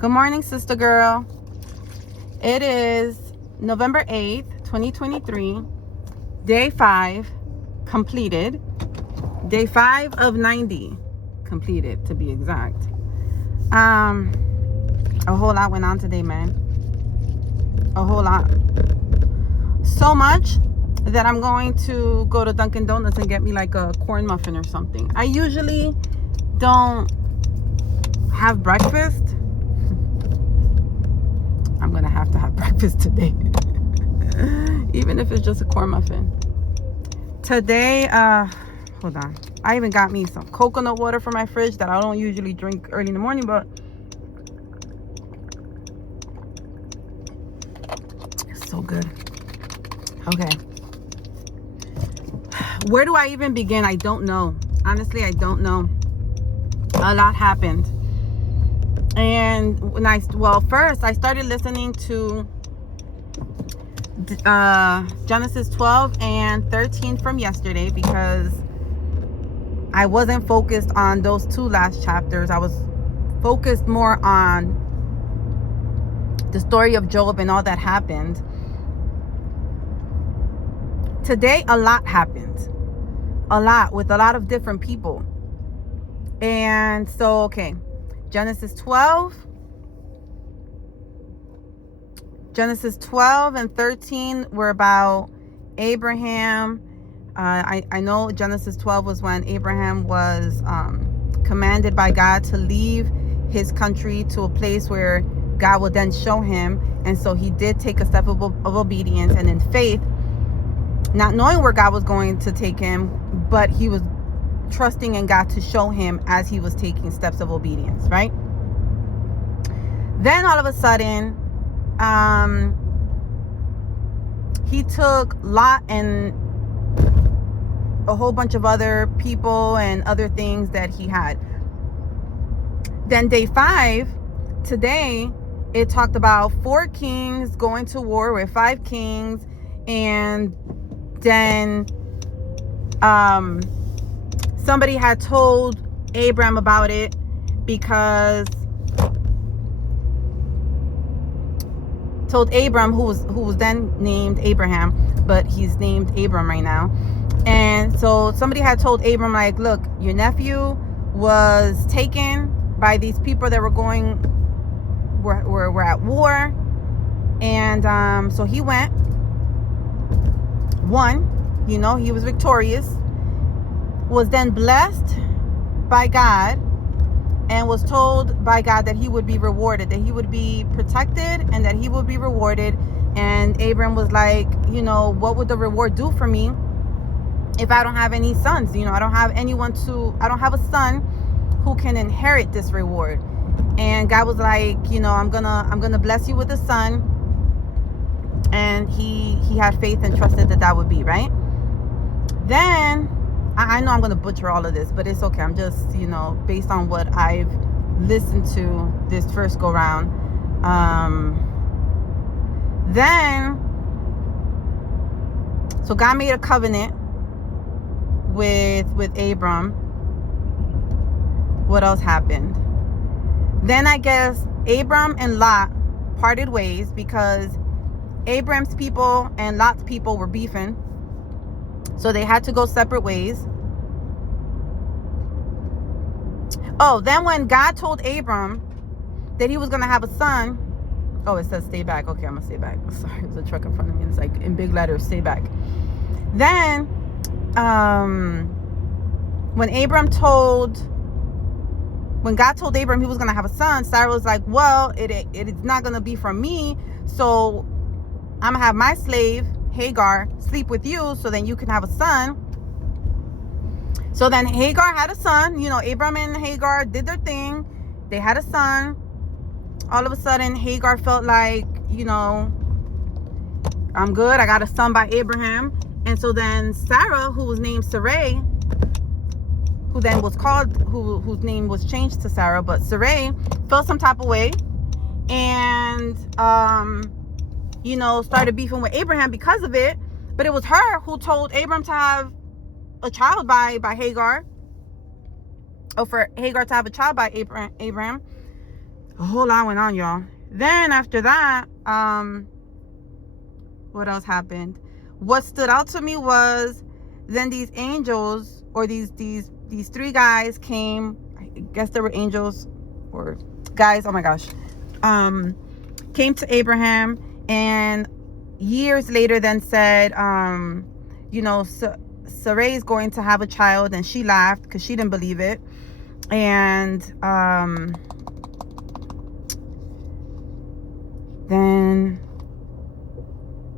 Good morning, sister girl. It is November 8th, 2023. Day 5 completed. Day 5 of 90 completed, to be exact. A whole lot went on today, man. A whole lot. So much that I'm going to go to Dunkin' Donuts and get me like a corn muffin or something. I usually don't have breakfast. I'm gonna have to have breakfast today. Even if it's just a corn muffin. Today, hold on. I even got me some coconut water from my fridge that I don't usually drink early in the morning, but it's so good. Okay. Where do I even begin? I don't know. Honestly, I don't know. A lot happened. And first I started listening to Genesis 12 and 13 from yesterday because I wasn't focused on those two last chapters. I was focused more on the story of Job and all that happened. Today, a lot happened. A lot with a lot of different people. And so, okay. Genesis 12 and 13 were about Abraham. I know Genesis 12 was when Abraham was commanded by God to leave his country to a place where God would then show him. And so he did take a step of obedience and in faith, not knowing where God was going to take him, but he was trusting in God to show him as he was taking steps of obedience, right? Then all of a sudden, he took Lot and a whole bunch of other people and other things that he had. Then day 5, today, it talked about 4 kings going to war with 5 kings, and then somebody had told Abram about it because told Abram, who was then named Abraham, but he's named Abram right now. And so somebody had told Abram, like, look, your nephew was taken by these people that were at war. And so he went, won, he was victorious, was then blessed by God, and was told by God that he would be rewarded, that he would be protected, and that he would be rewarded. And Abram was like, what would the reward do for me if I don't have any sons? I don't have I don't have a son who can inherit this reward. And God was like, I'm gonna bless you with a son. And he had faith and trusted that would be right. Then I know I'm going to butcher all of this, but it's okay. I'm just, based on what I've listened to this first go round. So God made a covenant with Abram. What else happened? Then I guess Abram and Lot parted ways because Abram's people and Lot's people were beefing. So they had to go separate ways. Oh, then when God told Abram that he was going to have a son. Oh, it says stay back. Okay, I'm going to stay back. Sorry, there's a truck in front of me. It's like in big letters, stay back. Then, when God told Abram he was going to have a son, Sarah was like, well, it is not going to be from me. So I'm going to have my slave, Hagar, sleep with you so then you can have a son. So then Hagar had a son. Abram and Hagar did their thing. They had a son. All of a sudden, Hagar felt like, I'm good. I got a son by Abraham. And so then Sarah, who was named Sarai, who then was called, whose name was changed to Sarah, but Sarai felt some type of way. And, started beefing with Abraham because of it. But it was her who told Abram to have a child by Hagar, or for Hagar to have a child by Abraham. A whole lot went on, y'all. Then after that, what else happened? What stood out to me was then these angels, or these three guys came. I guess they were angels or guys. Oh my gosh. Came to Abraham, and years later then said, Sarai is going to have a child, and she laughed because she didn't believe it. And then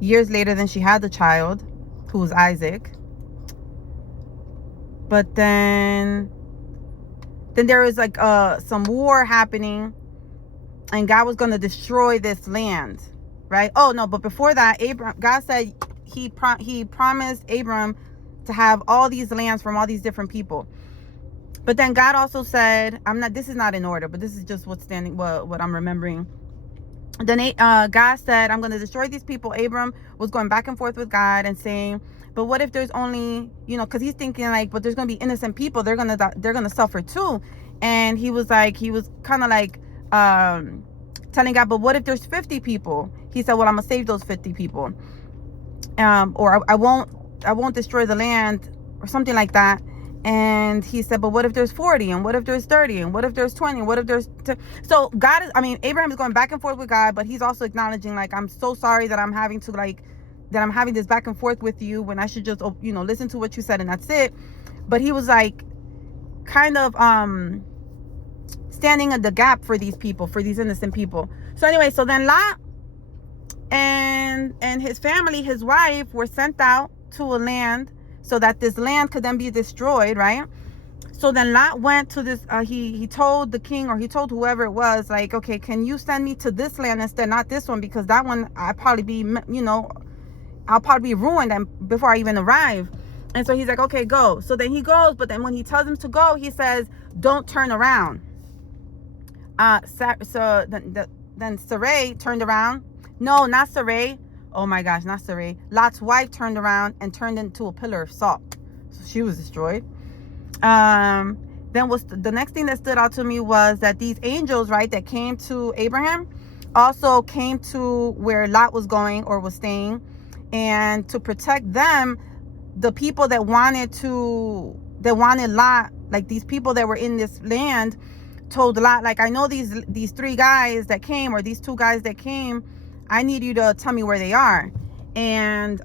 years later, then she had the child, who was Isaac. But then there was like some war happening, and God was going to destroy this land, right? Oh no, but before that, God said he promised Abram to have all these lands from all these different people. But then God also said, this is not in order, but this is just what I'm remembering. Then God said, I'm going to destroy these people. Abram was going back and forth with God and saying, but what if there's only, because he's thinking like, but there's going to be innocent people. They're going to suffer too. And he was kind of like telling God, but what if there's 50 people? He said, well, I'm going to save those 50 people. Or I won't destroy the land, or something like that. And he said, but what if there's 40? And what if there's 30? And what if there's 20? And what if there's... So Abraham is going back and forth with God, but he's also acknowledging, like, I'm so sorry that I'm having this back and forth with you when I should just, listen to what you said and that's it. But he was like, kind of standing in the gap for these people, for these innocent people. So anyway, so then Lot and his family, his wife, were sent out to a land so that this land could then be destroyed, right? So then Lot went to this, he told the king, or he told whoever it was, like, okay, can you send me to this land instead, not this one, because that one I'll probably be ruined before I even arrive. And so he's like, okay, go. So then he goes, but then when he tells him to go, he says, don't turn around. So then Sarai turned around. No, not Sarai. Oh my gosh, not Sarai. Lot's wife turned around and turned into a pillar of salt. So she was destroyed. Then the next thing that stood out to me was that these angels, right, that came to Abraham also came to where Lot was going or was staying, and to protect them, the people that wanted Lot, like these people that were in this land, told Lot, like, I know these three guys that came, or these two guys that came, I need you to tell me where they are. And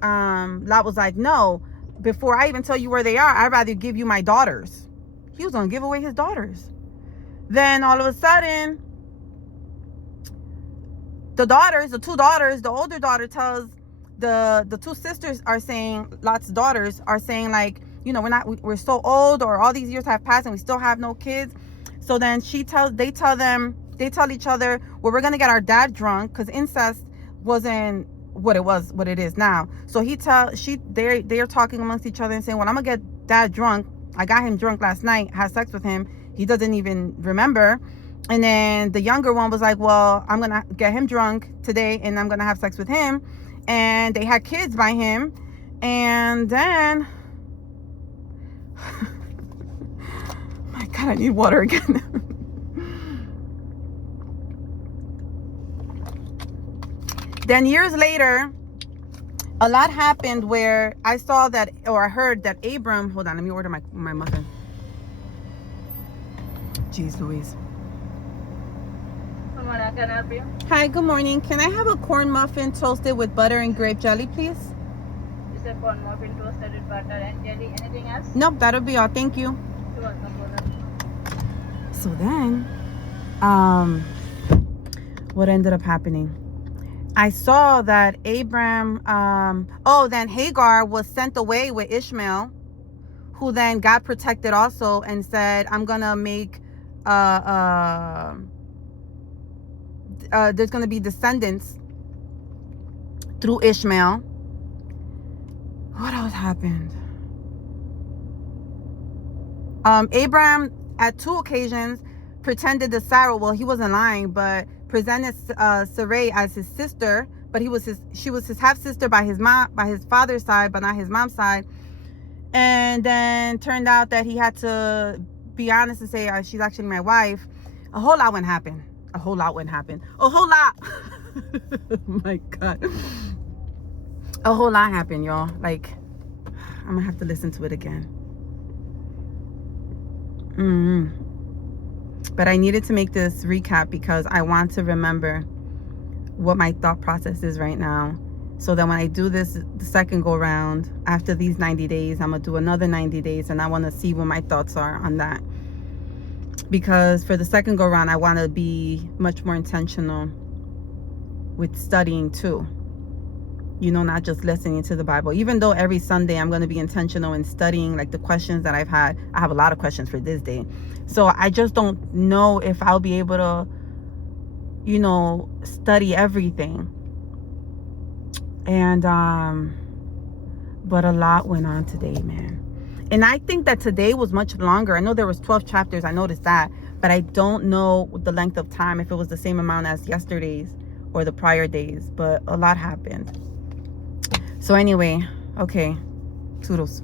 Lot was like, no, before I even tell you where they are, I'd rather give you my daughters. He was going to give away his daughters. Then all of a sudden, the two daughters, the older daughter tells the two sisters, are saying, Lot's daughters are saying, like, we're so old, or all these years have passed and we still have no kids. So then they tell each other, well, we're going to get our dad drunk, because incest wasn't what it is now. So they're talking amongst each other and saying, well, I'm gonna get dad drunk. I got him drunk last night, had sex with him, he doesn't even remember. And then the younger one was like, well, I'm gonna get him drunk today and I'm gonna have sex with him. And they had kids by him. And then my God, I need water again. Then years later, a lot happened where I saw that, or I heard that Abram, hold on, let me order my muffin. Jeez Louise. Good morning, can I help you? Hi, good morning. Can I have a corn muffin toasted with butter and grape jelly, please? Is a corn muffin toasted with butter and jelly. Anything else? Nope, that'll be all. Thank you. You're welcome, brother. So then, what ended up happening? I saw that then Hagar was sent away with Ishmael, who then got protected also, and said, I'm gonna make there's gonna be descendants through Ishmael. What else happened? Abraham at 2 occasions pretended that Sarah, well, he wasn't lying, but presented Sarai as his sister, but she was his half sister by his father's side, but not his mom's side. And then turned out that he had to be honest and say, she's actually my wife. A whole lot would happen. a whole lot wouldn't happen. A whole lot. Oh my God. A whole lot happened, y'all. Like, I'm gonna have to listen to it again. But I needed to make this recap because I want to remember what my thought process is right now, so that when I do this the second go round after these 90 days, I'm gonna do another 90 days, and I want to see what my thoughts are on that. Because for the second go round, I want to be much more intentional with studying too, you know, not just listening to the Bible. Even though every Sunday I'm going to be intentional in studying, like the questions that I've had. I have a lot of questions for this day, so I just don't know if I'll be able to, you know, study everything. And but a lot went on today, man. And I think that today was much longer. I know there was 12 chapters, I noticed that, but I don't know the length of time, if it was the same amount as yesterday's or the prior days. But a lot happened. So anyway, okay, toodles.